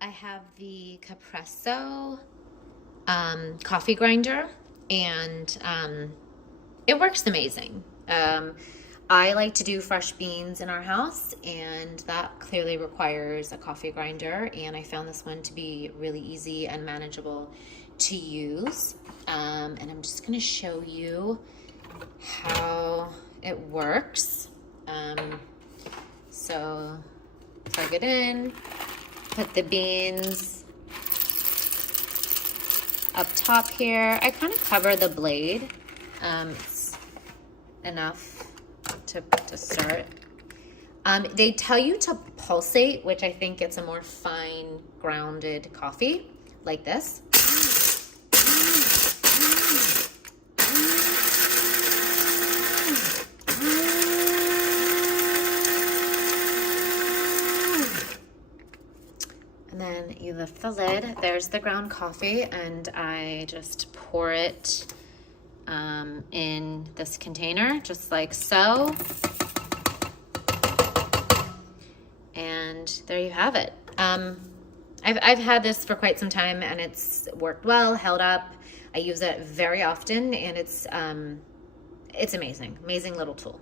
I have the Capresso coffee grinder, and it works amazing. I like to do fresh beans in our house, and that clearly requires a coffee grinder. And I found this one to be really easy and manageable to use. And I'm just going to show you how it works. So plug it in, put the beans up top here. I kind of cover the blade. It's enough to start. They tell you to pulsate, which I think it's a more fine grounded coffee like this. And then you lift the lid. There's the ground coffee, and I just pour it in this container, just like so. And there you have it. I've had this for quite some time, and it's worked well, held up. I use it very often, and it's amazing little tool.